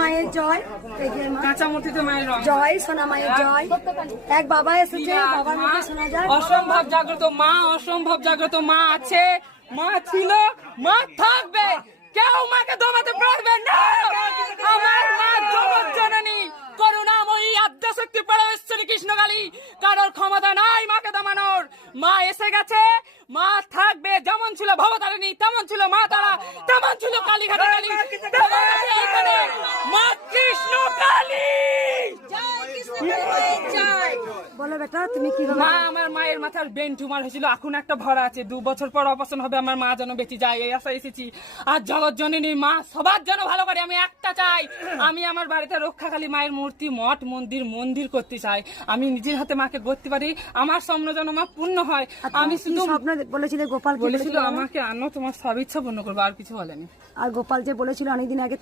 মায়ের জয়, কাঁচা মূর্তিতে মায়ের রং জয়, সোনা মায়ের জয়। এক বাবা এসেছে, বাবার মুখে শোনা যায় অসম্ভব জাগ্রত মা, অসম্ভব জাগ্রত মা আছে, মা ছিল, মা থাকবে, কেউ মাকে দমাতে পারবে না। আমার মা জগৎ জননী, করুণাময়ী, আদ্যশক্তি পরমেশ্বরী কৃষ্ণকালী, কারোর ক্ষমতা নাই মাকে দমানোর। মা এসে গেছে, মা থাকবে, যেমন ছিল ভবতারিণী, তেমন ছিল মা তারা, তেমন ছিল কালীঘাটা কালী, তেমন আছে এখানে মা কৃষ্ণ কালী। বলো বেটা, তুমি কি মা, আমার মায়ের মাথার ব্রেন টিউমার হয়েছিল, এখন একটা ভরা আছে, 2 বছর পর অপারেশন হবে, আমার মা যেন বেঁচে যায়, এই আশা এসেছি। আর জগৎ জননী মা সবার জন্য ভালো করে, আমি একটা চাই, আমি আমার বাড়িতে রক্ষাকালী মায়ের মূর্তি, মঠ, মন্দির করতে চাই। আমি নিজের হাতে মাকে গড়তে পারি, আমার স্বপ্ন যেন মা পূর্ণ হয়। আমি শুধু স্বপ্ন বলেছিলে? গোপাল বলেছিল আমাকে আনো, তোমার সব ইচ্ছা পূর্ণ করবো, আর কিছু বলেনি। আর গোপাল যে বলেছিল অনেকদিন আগে